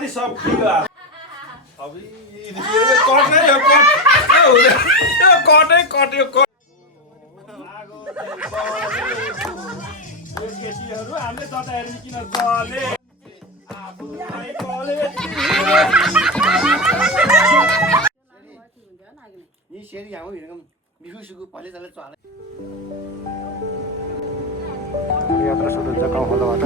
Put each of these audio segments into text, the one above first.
कति सब खियो अब कट्नै यो कट यो कटै कट्यो केटीहरू हामीले जताहेरि किन चले आफूलाई कलेज यी सेरी हाम्रो हिँडेको बिखु सुखु पहिले चले चले यात्रा सुरु हुन्छ गाउँखोलाबाट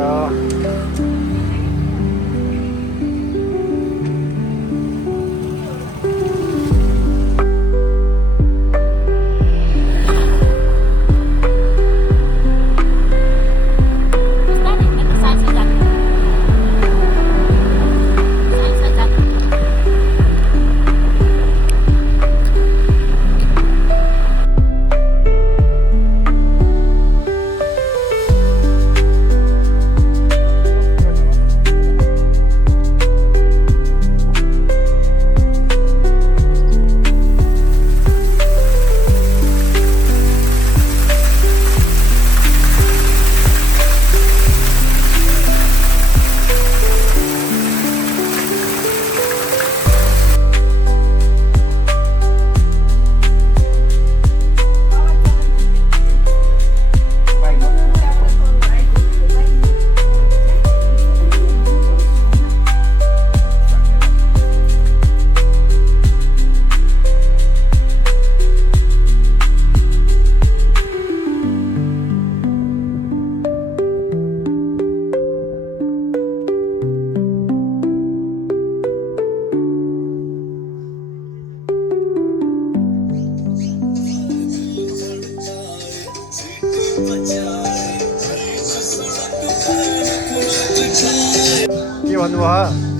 के भन्नुभयो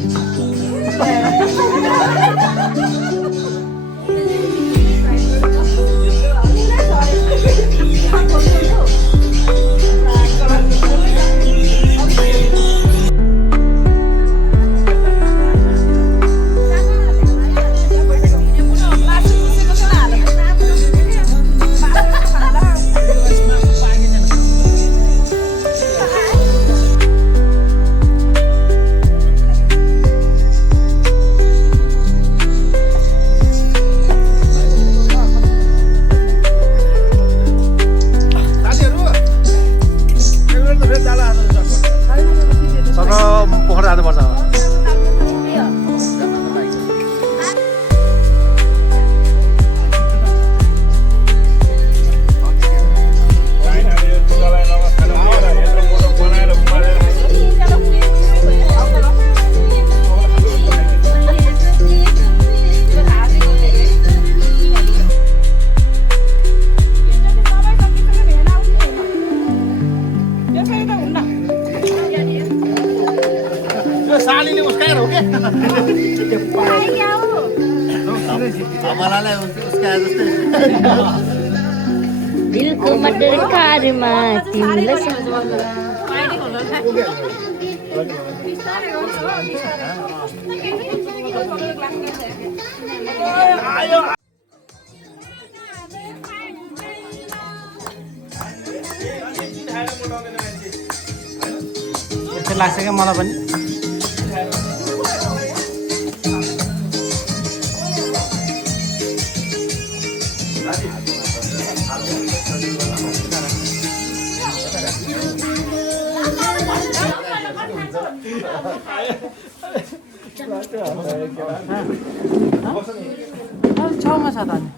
पोखरा जानुपर्छ सालीले उसकाएर हो के हमलालाई उसकाए जस्तै दिलको मटर कारमा तिमीलाई आयो यस्तो लाग्छ क्या मलाई पनि छाउमा छ त नि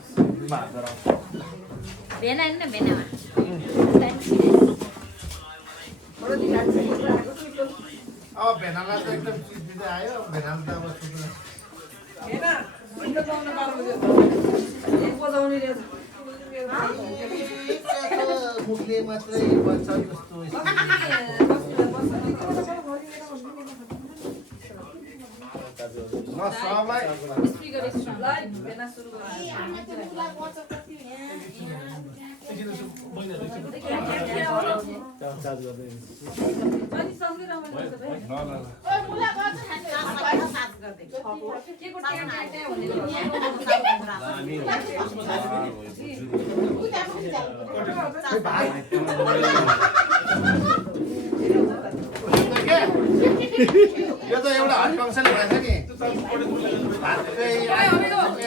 भेना हैन भेनामा अब भेनालाई त एकदम चिज दिँदै आयो भेनाले त अब सुत्नु हैन भन्न पाउन पार्नु एक बजाउने रे मुखले मात्रै बन्छ जस्तो न सबलाई स्पिकर लाइभ भेना सुरु के यो त एउटा हट फङ्सन भएछ नि भातकै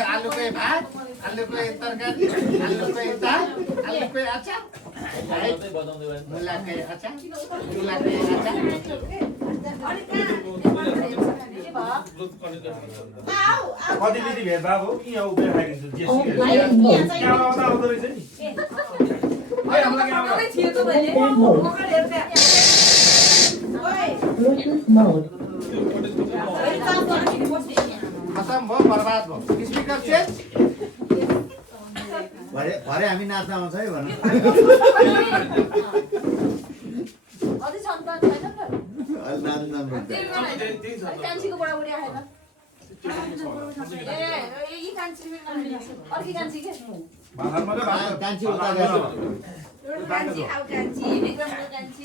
आलुकै भात आलुकै तरकारी आलुकै दाल आलुकै अचार मुलाकै अचार मुलाकै अचार कतिलिटी भेदभाव हो कि यहाँ उभिएर खाइदिन्छु त्यहाँ आउँदा आउँदो रहेछ नि खतम भयो बर्बाद भयो स्पिकर चेन्ज भरे हामी नाच्न आउँछ है भन्नु कान्छीको बुढाबुढी आएर यी कान्छी अर्की कान्छी के कान्छी उता कान्छी आउ कान्छी विक्रमको कान्छी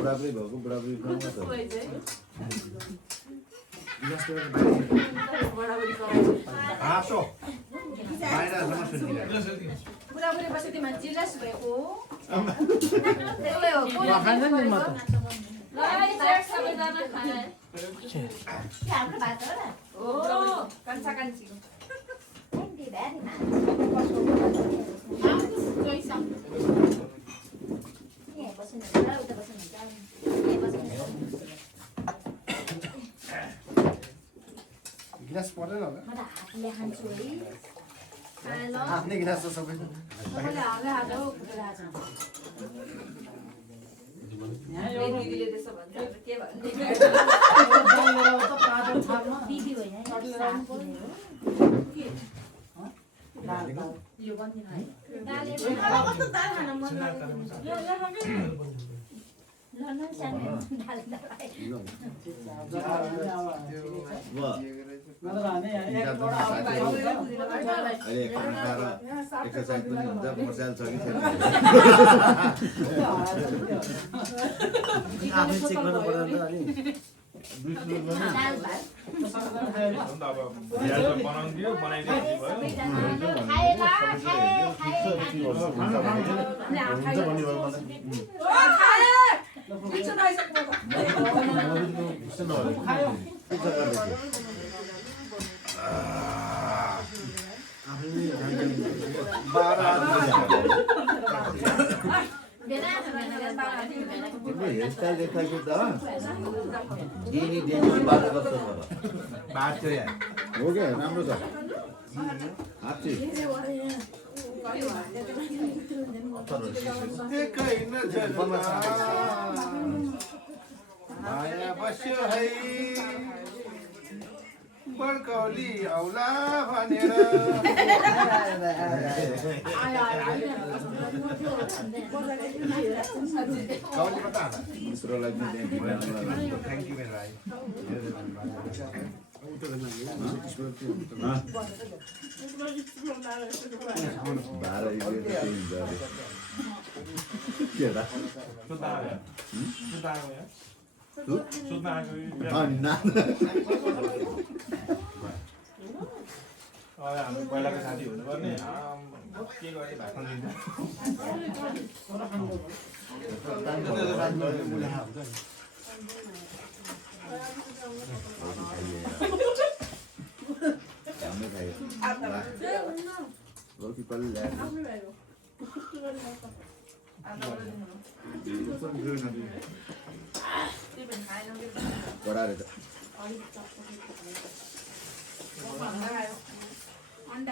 बुढाबुढी भएको बुढाबुढी बुढाबुढी बस्यो त्यो मान्छे जिल्लास भएको हाम्रो भात हो कान्छा कान्छीको गिलास पर्दैन होला हातले खान्छु है आफ्नै गिलास त सबै दिदीले त्यसो भन्छ के भन्ने दिदी होइन यो बन्दिन है दाल खान मन अहिले खाना खाएर एक्सर्साइज पनि हुन्छ मोटरसाइकल छ कि आफै चेक गर्नु पर्दैन त अनि बनाइदियो बनाइदियो हेयरस्टाइल देखाएको त डेनी डेनी बात कस्तो छ बात थियो यार हो क्या राम्रो छ हात्ती एकै नजरमा माया बस्यो है बड्कौली औला भनेर कौली पता दोस्रोलाई पनि थ्याङ्क यू मेरो भाइ बाह्र के होला हाम्रो पहिलाको साथी हुनुपर्ने के गरे भात दिन्छ रोटी पल्ली बढाएर त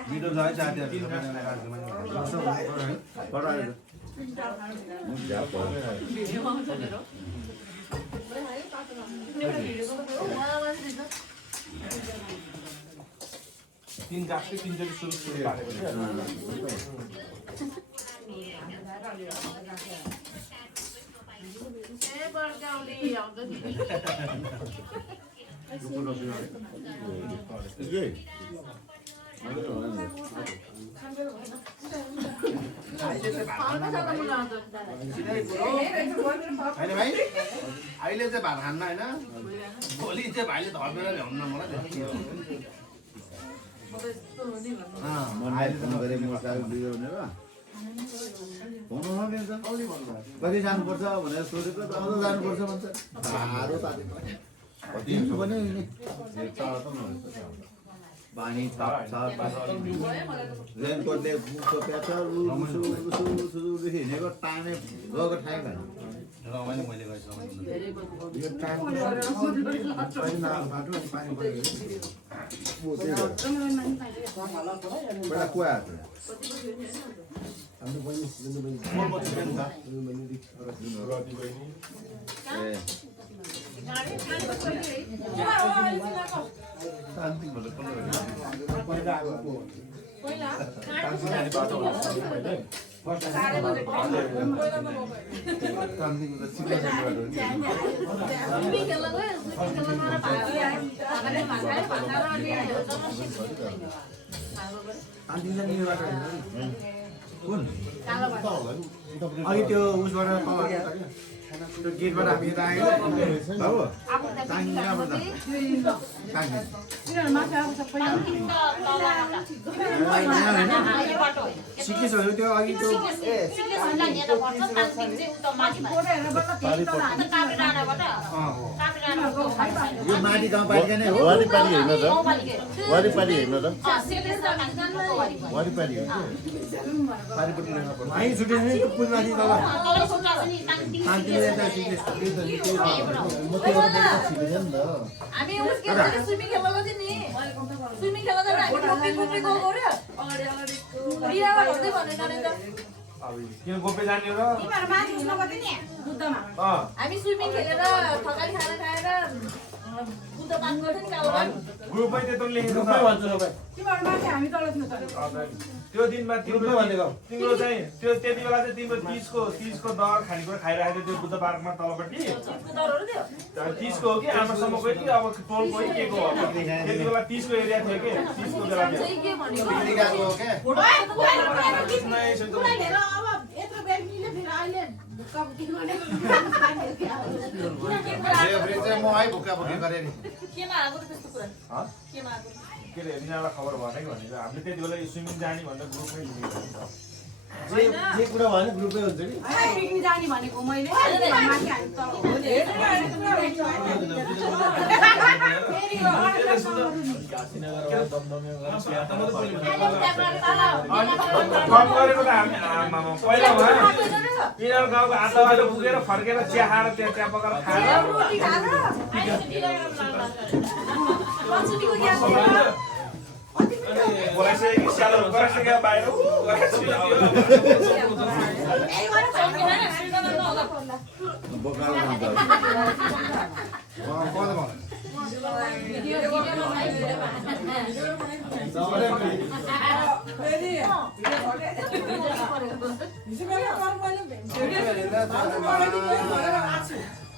मिठो छ है साथीहरू बढाएर तीन गाछकै तीनचोटि सुरु पारेको थियो होइन भाइ अहिले चाहिँ भात खान्न होइन भोलि चाहिँ भाइले धर्मेर ल्याउनु न मलाई कति जानुपर्छ भनेर सोधेको त अझ जानुपर्छ भन्छ पानी रेनकोटले सोप्यादेखि हिँडेको टाइमै गएको ठाउँ खाने रमाइलो मैले गरेको अघि त्यो उसबाट त्यो गेटबाट हामी यता आयो बाबु सिकेसहरू त्यो अघि त्यो यो माथि गाउँपालिका नै हो वारिपारि हेर्न त वारिपारि हेर्न त वारिपारि हामी छुट्यो नि त्यो पुलमाथि तल शान्तिले यता सिकेस हामी उस के भन्छ स्विमिङ खेल्न गयो नि स्विमिङ खेल्न जाँदा हामी टोपी टोपी गयो गऱ्यो रियामा भन्दै भनेन नि त किन गोपे जाने र तिमीहरु माथि उठ्न गयो नि बुद्धमा हामी स्विमिङ खेलेर थकाली खाना खाएर बुद्ध पान गर्थ्यो नि कालोबान ग्रुपमै त्यत्रो लेखेको छ तिमीहरु माथि हामी तल थियौ त त्यो दिनमा तिम्रो चाहिँ त्यो त्यति बेला चाहिँ तिम्रो 30 को दर खानेकुरा खाइरहेको थियो त्यो बुद्ध पार्कमा तलपट्टि बुद्धहरु थियो 30 को हो कि आमासम्मको कि अब टोलको के को हो त्यति बेला 30 को एरिया थियो कि 30 को बेला थियो के भनेको पिलिकाको हो के फोटो पुरा हेर अब यत्रो बेर मिले फेरि अहिले कब किन भने म आइ भुका भुकी गरे नि केमा आएको त त्यस्तो कुरा केमा आएको के रे निनालाई खबर भएन कि भनेर हामीले त्यति बेला स्विमिङ जाने भनेर ग्रुपमै लेखेको जे कुरा भने ग्रुपै हुन्छ नि पिकनिक जाने भनेको मैले माथि हामी तल कम गरेको त हामी पहिला भयो पिनाल गाउँको आधा बाटो पुगेर फर्केर चिया खाएर त्यहाँ चिया पकाएर खाएर बोलाइसकेको स्यालो गरिसक्यो बाहिर बोकाल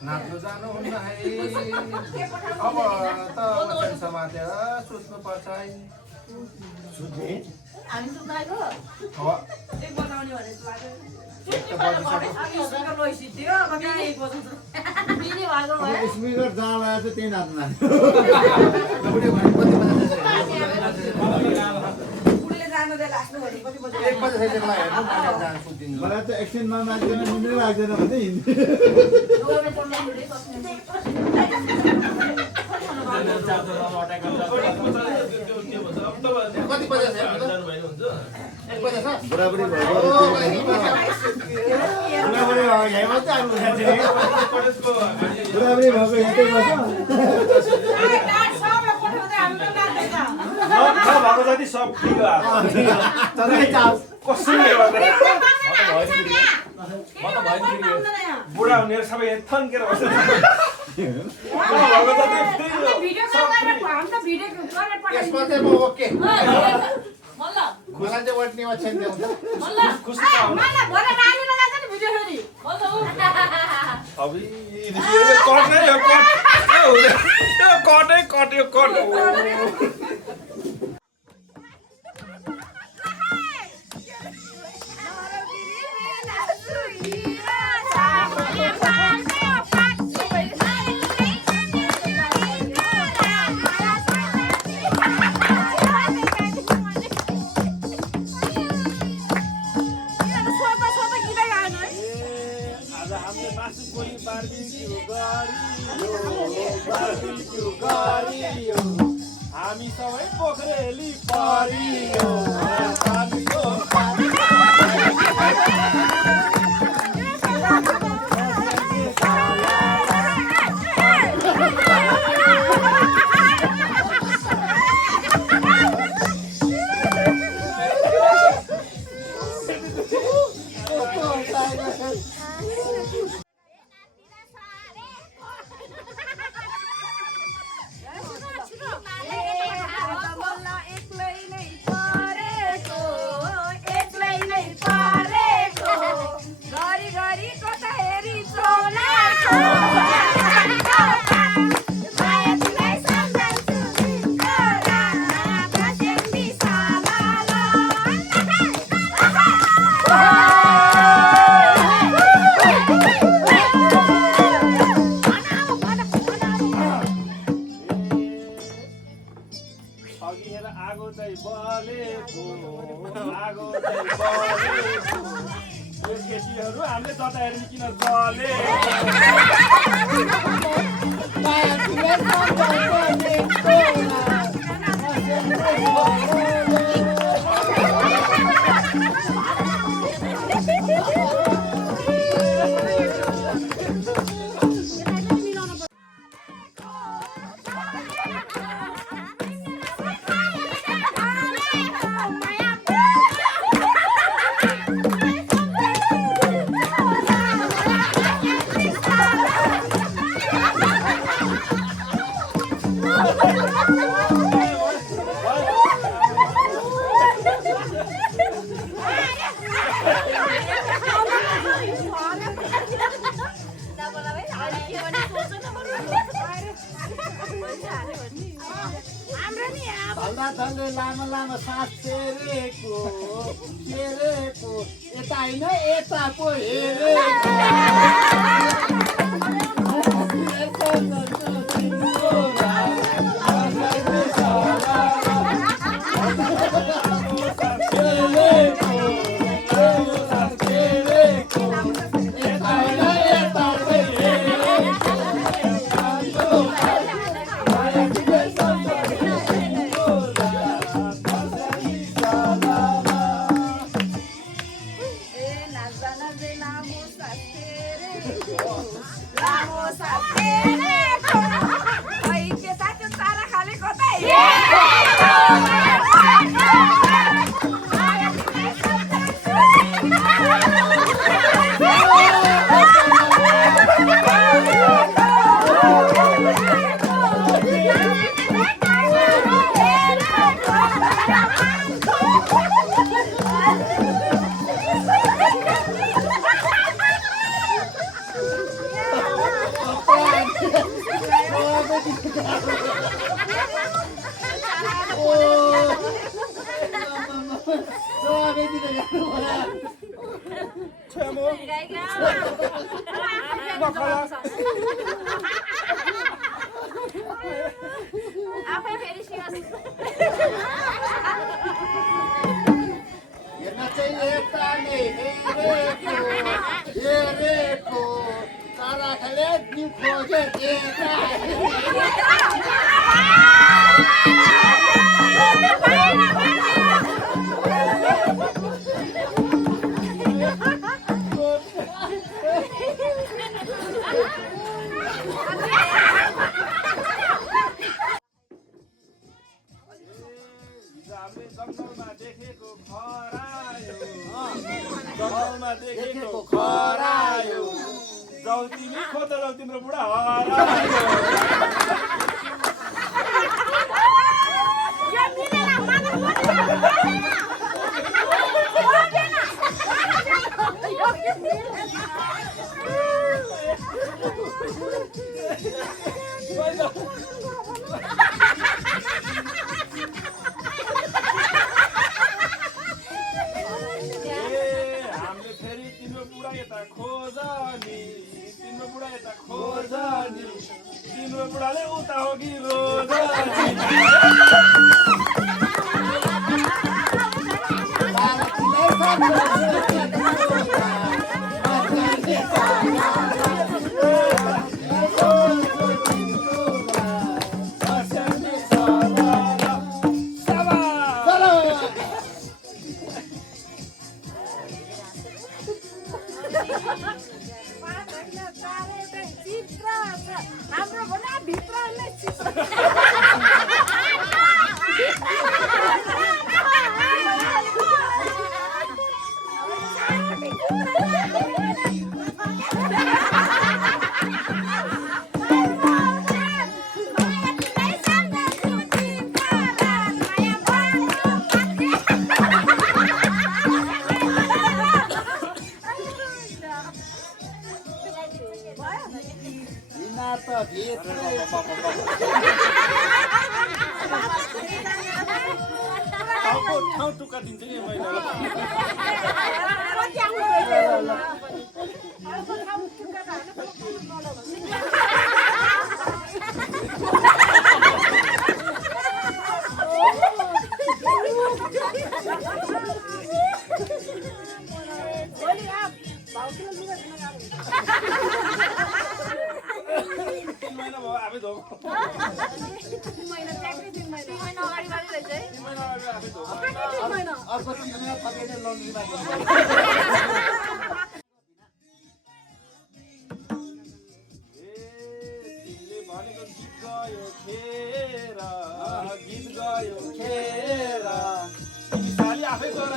नाच्नु जानु हुन्न है अब त समातेर सुत्नु पर्छ है हामी सुत्नाको एक बनाउने भने स्पिकर जहाँ लगाएको छ त्यही नाच्नु मलाई त एक्सचेन्जमा माग्दैन निन्द्रै लाग्दैन भने हिँड्ने कति बजे छ बुढाबुढी भएको यतै बस्छ भएको जति सब ठिक कसरी बुढा हुनेहरू सबै थन्केर बस्छ भिडियो कल गरेर हामी त भिडियो गरेर यसमा चाहिँ म ओके मल्ल मलाई चाहिँ वट्ने वचन देऊ मल्ल खुसी छ मलाई भरे नानीले जान्छ नि भिडियो फेरि मल्ल अब यो कट नै यो कट यो कटै कट यो कट हामी सबै पोखरेली परियो केटीहरू हामीले जताएर किन जले लामो लामो सास फेरेको यता होइन यता पो हेरेको जाऊ तिमी खोज्दा जाऊ तिम्रो बुढा हरायो हामीले फेरि तिम्रो बुढा यता खोजनी तिम्रो बुढा यता खोजनी तिम्रो बुढाले उता हो कि हाम्रो भना भित्रले ठाउँ टुक्का दिन्छु नि मैले अर्को 3 महिना थपेर लन्ड्रीमा गीत गयो खेर साली आफै गर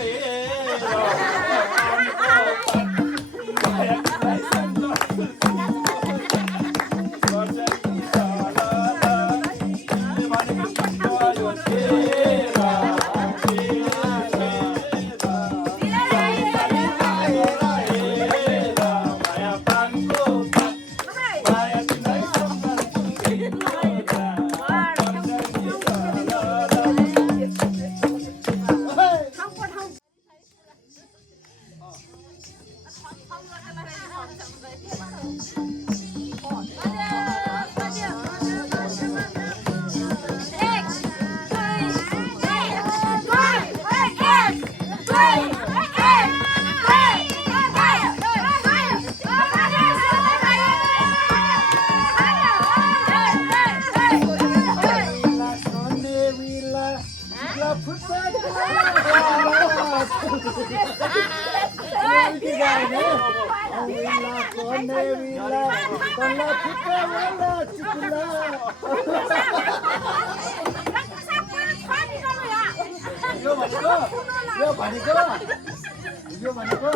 यो भनेको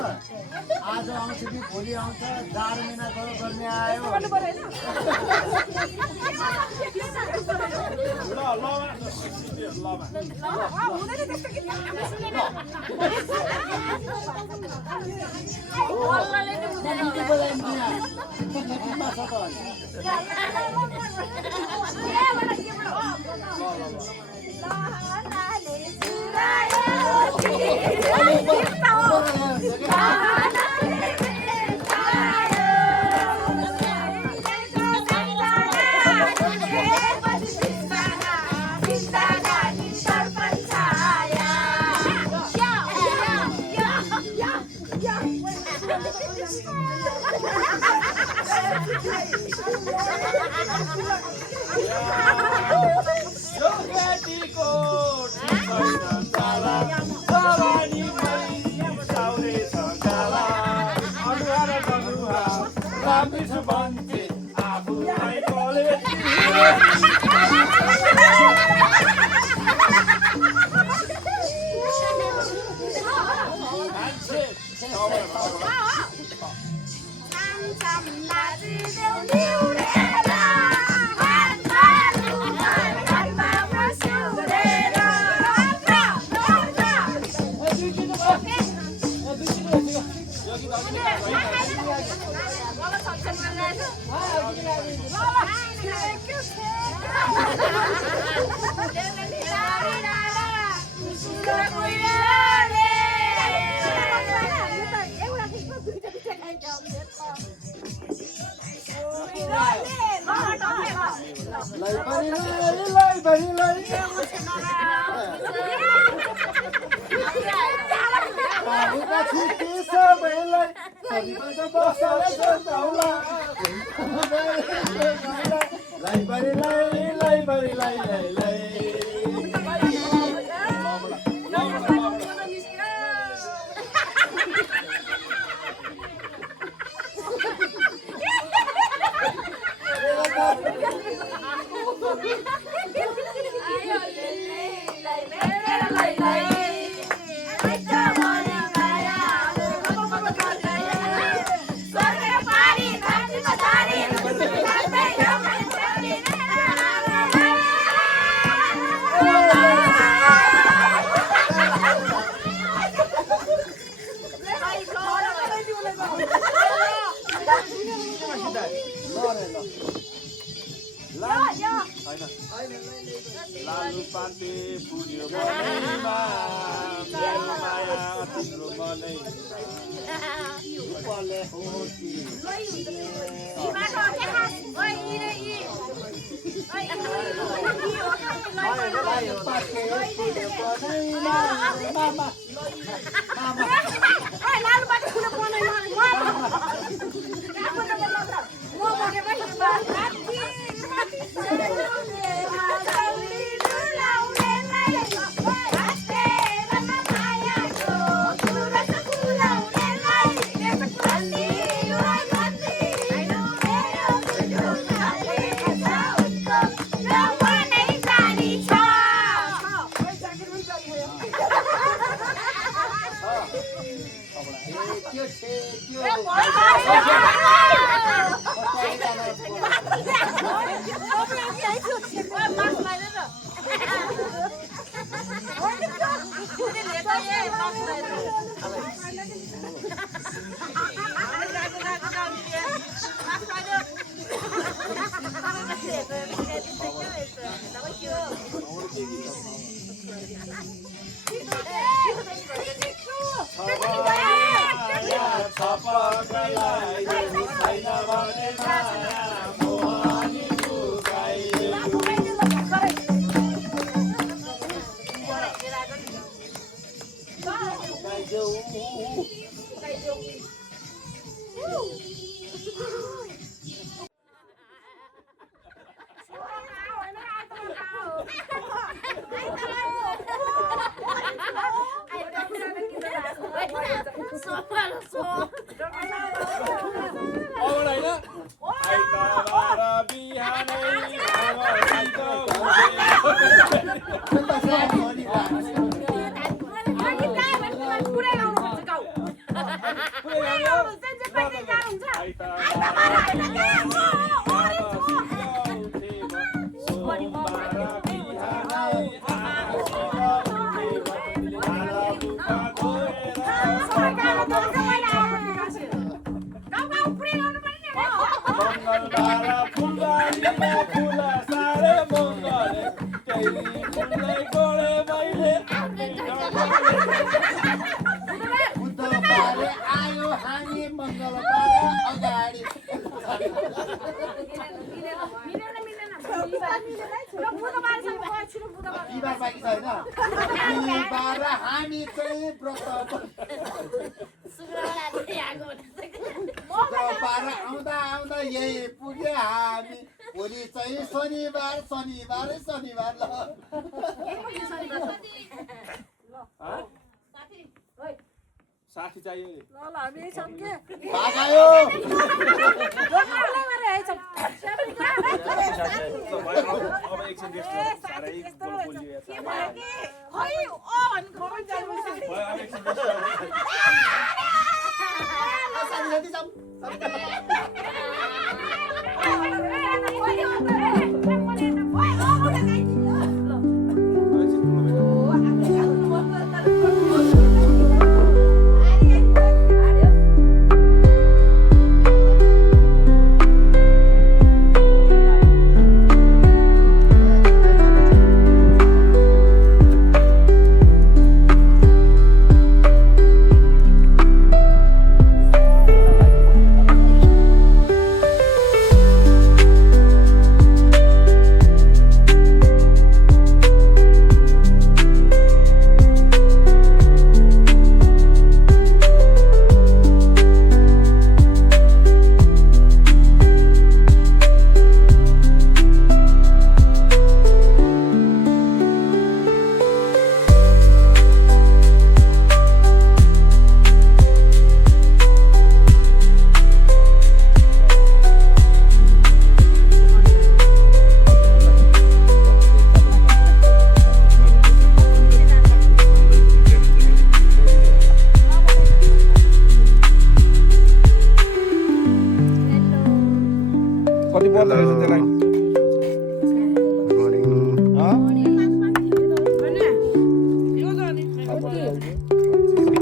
आज आउँछ कि भोलि आउँछ 4 महिना गर्ने आयो Sam बाबुका छुट्टी सबैलाई सबैबाट बसेर जाउँला लालु पाते फुल्यो मनैमा मेरो माया तिम्रो साथी चाहियो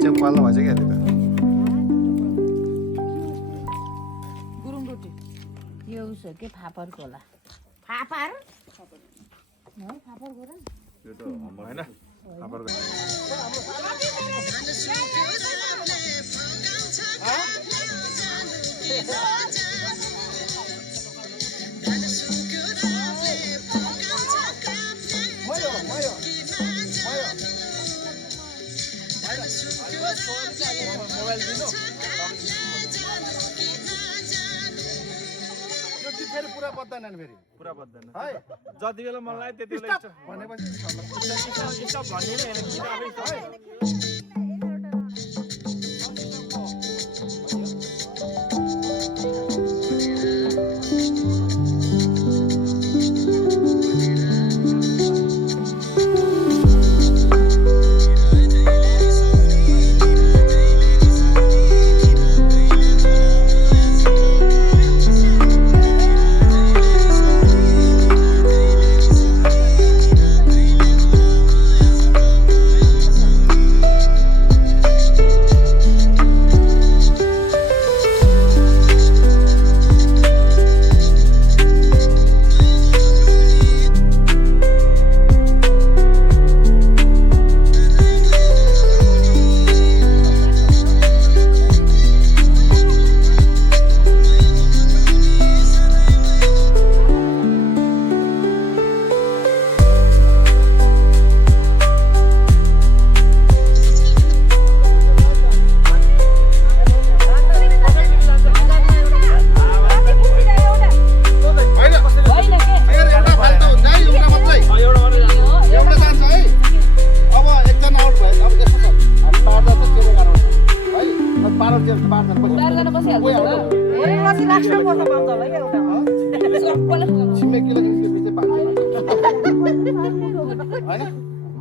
च्याउ पाल्नु भएछ क्या अहिले त गुरुङ रोटी यो उसो के फापरको होला फापर त्यो त हैन फापरको मोबाइल दिनु यो गीत फेरि पुरा बज्दैन नि फेरि पुरा बज्दैन है जति बेला मन लाग्यो त्यति बेला भनेपछि स्टप भन्ने नै हैन गीत आफै छ है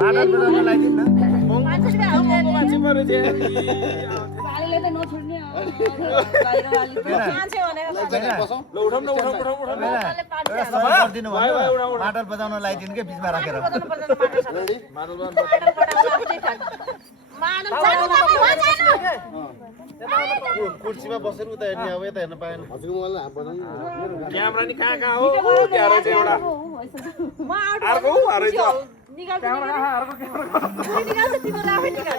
माडल बजाउन लाइदिन न मान्छे मरे जे सालीले त नछोड्ने बाहिर वाली मान्छे भनेको ल उठाउँ न उठाउँ गरिदिनु भयो माडल बजाउन लाइदिनु के बिचमा राखेर माडल बजाउन कुर्सीमा बसेर उता हेर्ने अब यता हेर्न पाएन हजुरको मोबाइल बजाउनु क्यामेरा नि कहाँ हो त्यहाँ रहेछ एउटा अर्को रहेछ क्यामेरा कहाँ अर्को क्यामेरा निकाल्छ तिम्रो आफै निकाल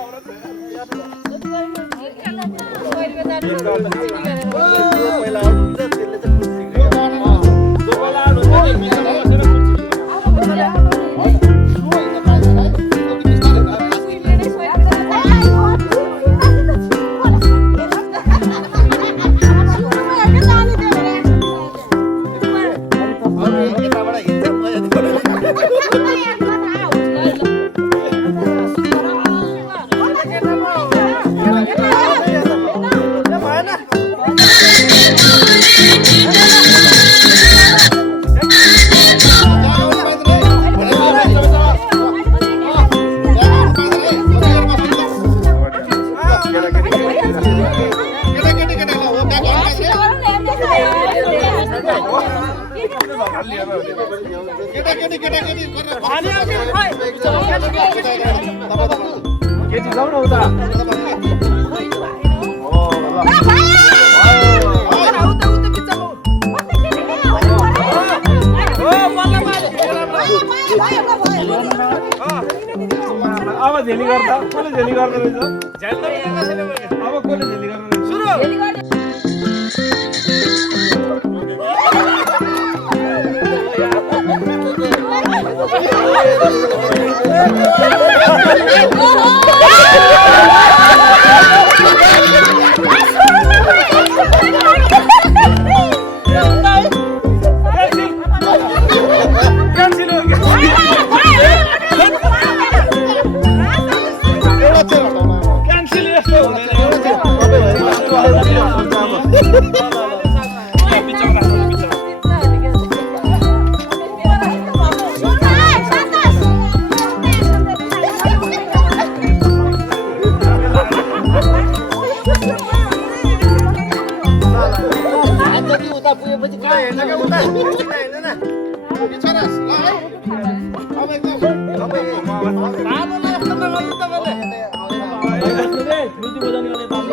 पहिला आउनुहुन्छ त्यसले त कुर्सी दोबाला हुन्छ नि बिचमा बसेर केटी जाऊ न उता अब झेली गर्दा कसले झेली गर्दो रहेछ अब कसले झेली गर्दो रहेछ सुरु मुर्ती बजाउने वाले ताली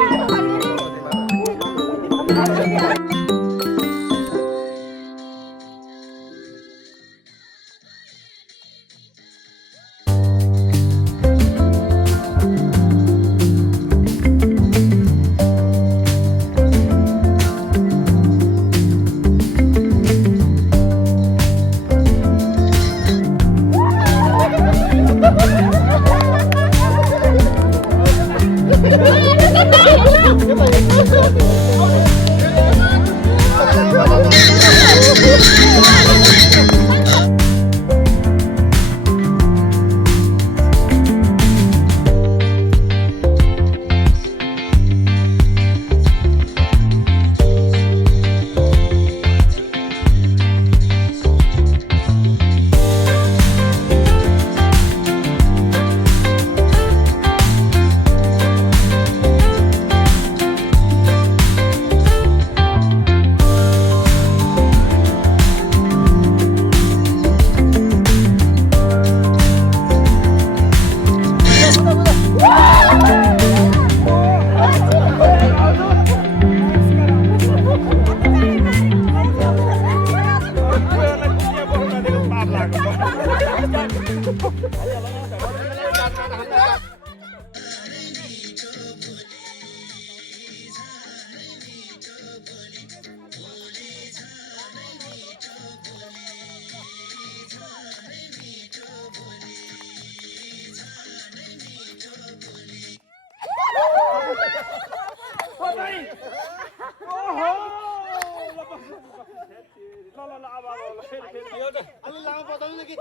अलि लामो बताउनु कि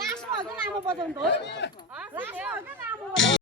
लास्टमा लामो बजाउनु हो लास्टमा लामो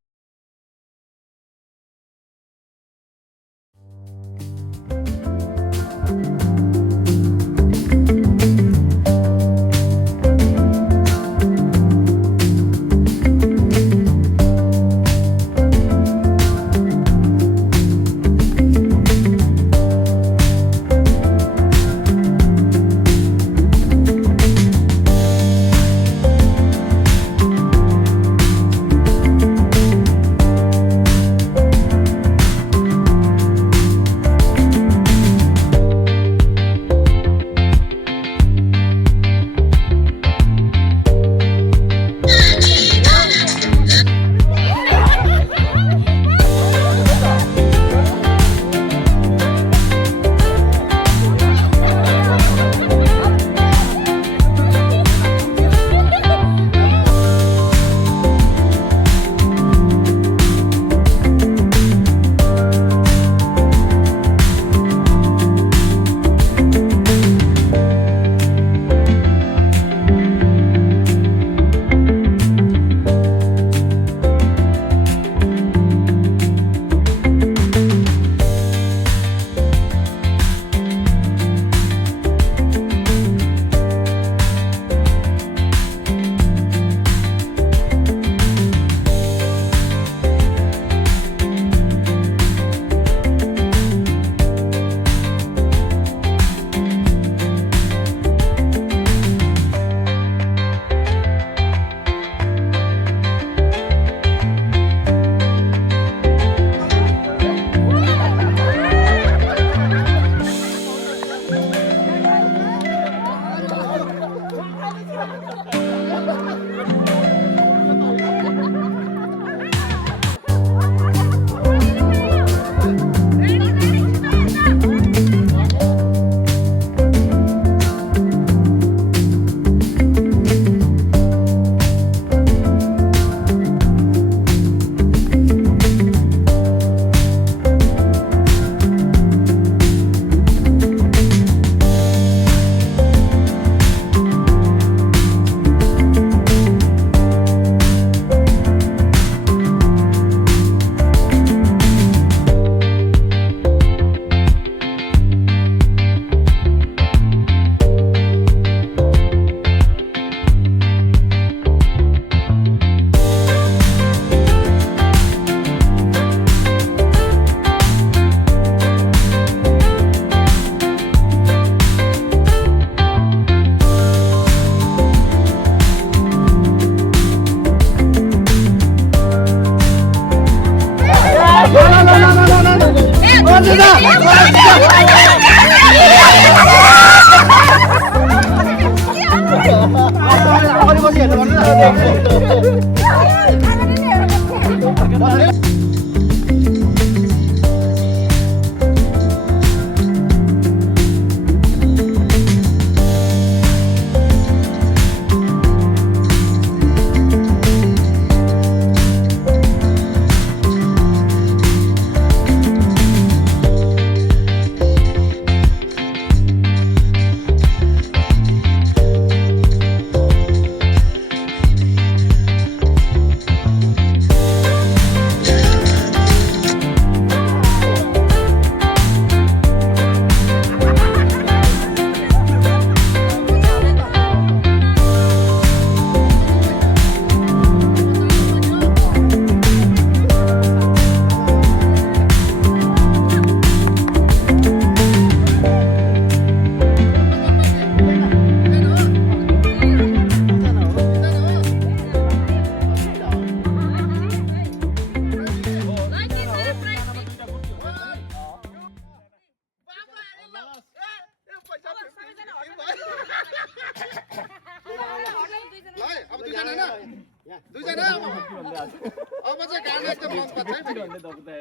अब चाहिँ गाडी एकदम मन पर्छ है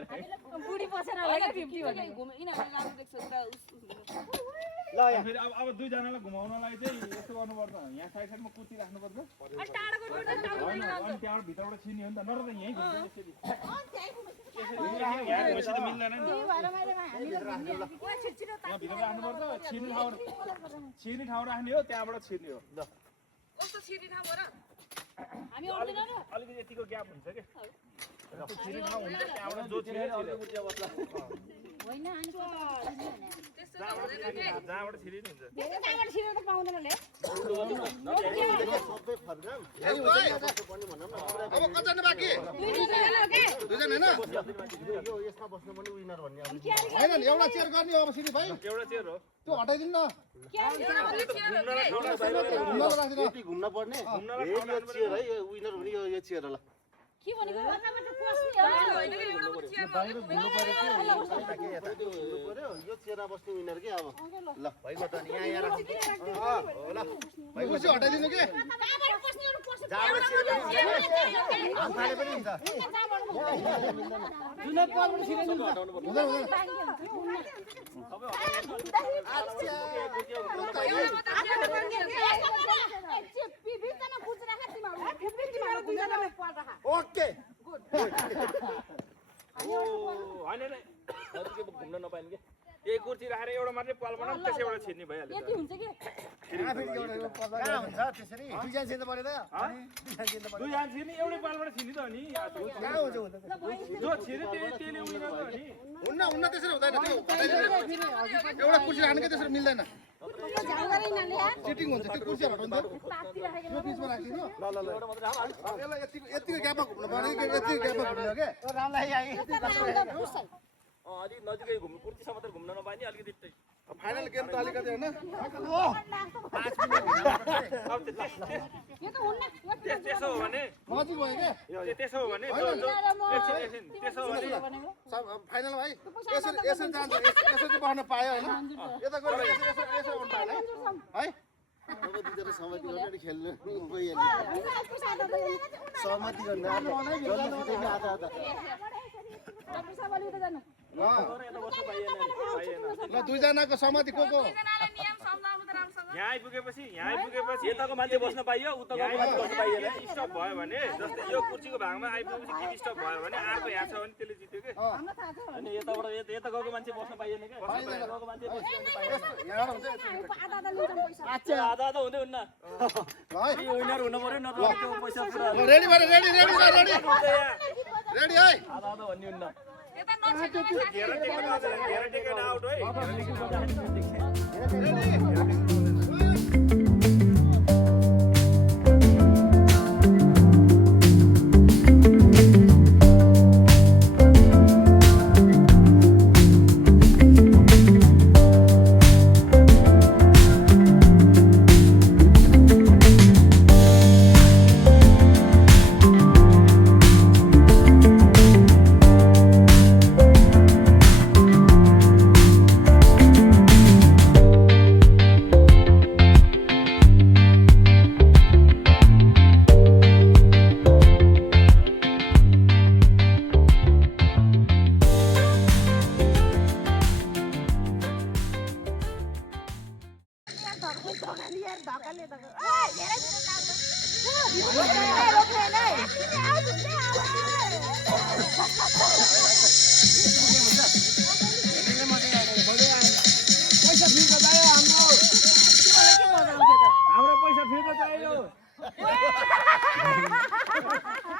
फेरि। बुढी पसेर होला क्या 50 भन्ने यिनीहरूले राम्रो देख्छ फेरि अब दुईजनालाई घुमाउनलाई चाहिँ यस्तो गर्नुपर्छ यहाँ साइड साइडमा कुर्ती राख्नुपर्छ अनि टाढाको रोडमा होइन अनि त्यहाँबाट भित्रबाट छिर्ने हो नि त नत्र त यहीँ घुम्छ यहाँ घुमेपछि त मिल्दैन नि यहाँ भित्र राख्नुपर्छ छिर्ने ठाउँ राख्ने हो त्यहाँबाट छिर्ने हो ल कस्तो छिर्ने ठाउँ हो र हामी आउँदैन र अलिकति यतिको ग्याप हुन्छ के छिर्ने ठाउँ हुन्छ त्यहाँबाट जो छिर्ने होइन अनि जहाँबाट छिर्ने हुन्छ त्यहाँबाट छिर्न त पाउँदैनले अब कतिजना बाँकी दुईजना होइन यसमा बस्नु पनि विनर भन्ने अब होइन नि एउटा चेयर गर्ने हो अब सिधै भाइ एउटा चेयर हो त्यो हटाइदिनु न यति घुम्न पर्ने यो चेयर है यो विनर भने यो चेयर होला के भनेको माथाबाट पस्ने होइन कि एउटा मात्र चेयर बाहिर घुम्नु पर्यो यो चेयरमा बस्ने विनर के अब ल भइगयो त यहाँ यहाँ राख्नु ल भाइ कुर्सी हटाइदिनु के कहाँबाट पस्ने एउटा पस्छ हामफाले पनि हुन्छ जुनै पालबाट छिरेन नि हुँदैन ओके होइन घुम्न नपाइने के यही कुर्सी राखेर एउटा मात्रै पाल बनाऊ त्यसैबाट छिर्ने भइहाल्यो यति हुन्छ के कहाँ हुन्छ त्यसरी दुईजना छिर्नु पर्यो त दुईजना छिर्ने एउटै पालबाट छिर्ने त हो नि कहाँ हुन्छ जो छिर्यो त्यसले उनीहरू त हो नि हुन्न त्यसरी हुँदैन त्यो एउटा कुर्सी राख्नु के त्यसरी मिल्दैन सिटिङ हुन्छ त्यो कुर्सी हटाउनु त यो बिचमा राखिदिनु यसलाई यतिको ग्यापमा घुम्नु पर्यो यतिको ग्यापमा घुम्नु के अलिक नजिकै घुम्नु कुर्सीसम्म त घुम्न नपाइने अलिकति फाइनल गेम त अलिकति होइन त्यसो हो भने नजिक भयो के त्यसो हो भने त्यसो हो भने फाइनल भाइ यसरी यसरी जान्छ यसरी बस्न पायो होइन यता गएर यसो गर्नु पाएन है अब दुईजना सहमति गरेर खेल्नु गइहाल्यो सहमति गर्न जल्दी आधा आधा ल दुईजनाको सहमति को यहाँ आइपुगेपछि यताको मान्छे बस्न पाइयो उताको मान्छे बस्न पाइएन स्टप भयो भने जस्तै यो कुर्सीको भागमा आइपुगेपछि कि स्टप भयो भने अर्को यहाँ छ भने त्यसले जित्यो के अनि यताबाट यता गएको मान्छे बस्न पाइएन के गएको मान्छे अच्छा आधा आधा हुँदै हुन्न विनर हुनु पर्यो नत्र त्यो पैसा पुरा रेडी भएर रेडी है आधा आधा भन्ने हुन्न घेरा टेकेर आउट है हाम्रो पैसा फिर्ता चाहियो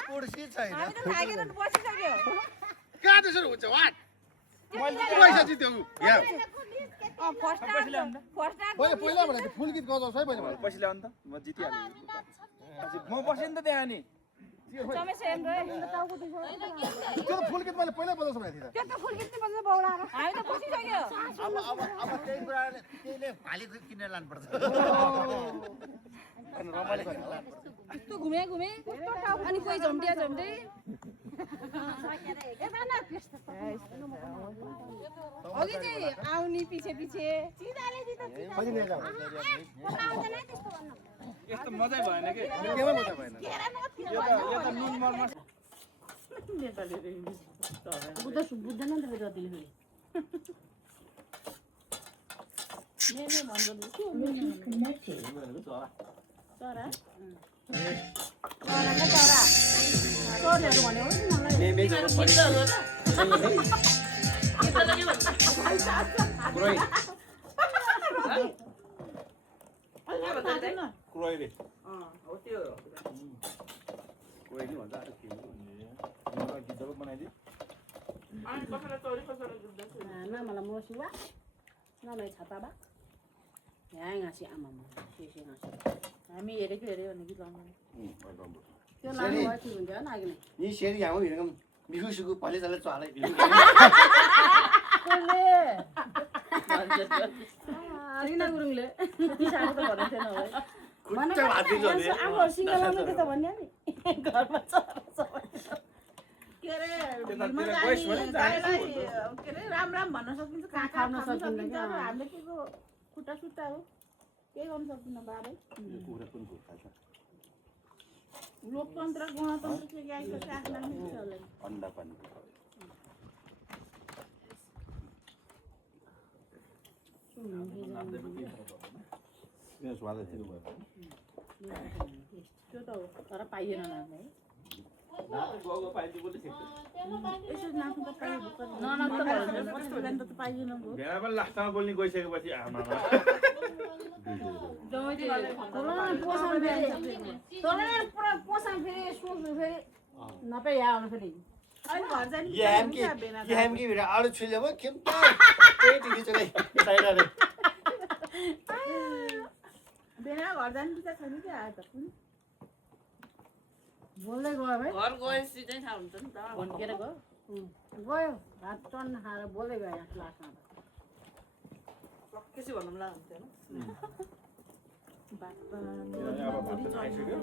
कुर्सी छैन हामी त थाकेर बसिसक्यो कहाँ त्यसरी हुन्छ वाट पैसा जित्यो यहाँ फर्स्ट पहिला भने फुल गीत गजाउँछ है पहिला पैसा ल्याउनु त म जितिहालेँ म बसेँ नि त त्यहाँ नि समस्या गए त्यो त फुल गीत मैले पहिला बजाउँछु भनेको थिएँ त्यो त फुल गीत बज्नु बौला हामी त बसिसक्यो अब त्यही कुरा त्यहीले भाली किनेर लानुपर्छ रमाइलो गरेर लानुपर्छ यस्तो घुमे अनि कोही झम्टिया झम्टे अघि चाहिँ आउने पछि यस्तो मजै भएन कि केमा मजा भएन यो त नुन मरमा बुझ्दैन नि त फेरि अतिले क्रोइले हो त्यो क्रोइले भन्छ अरे के हो भन्ने गीतहरू बनाइदियो अनि कसैलाई चोरी न मलाई मसुवा न मलाई छाताबा यहाँ घाँसी आमामा सेसे घाँसी हामी हेरेको हेऱ्यो भने गीत लाउनु त्यो लानु भयो ठिक हुन्छ न अघि नै यी सेरी हाम्रो हिँडेको बिहु सुकु पहिले चले चले रिना गुरुङले पिसाको त भन्नु थिएन हो खुट्टा भाँचिलो नि अब सिङ्गल लाउनु के त भन्ने नि घरमा के अरे के अरे राम भन्न सकिन्छ कहाँ खाउन सकिन्छ अब हामीले के को खुट्टा सुट्टा हो केही गर्नु सक्दिनँ बाबा लोकतन्त्र गणतन्त्र के गाईको साथ लाग्ने अन्डा पानी स्वाद थियो त्यो त हो तर पाइएन नाच्ने यसो नाच्नु त पाइयो त पाइएन भेडा पनि लास्टमा बोल्ने गइसकेपछि आमामा पोसाङ फेरि सोच्नु फेरि नपाइ आउनु फेरि ये हम की बेटा आलू छिले वो किम पेट खिचले चाहिरा रे बेना घर जानु बिचा छैन के आयो त बोल्दै गयो भाइ घर गएपछि चाहिँ थाहा हुन्छ नि त भन्केर गयो भात टन खाएर बोल्दै गयो यहाँ क्लासमा कसै भन्नु ला हुन्थ्यो अब भात खाइसक्यो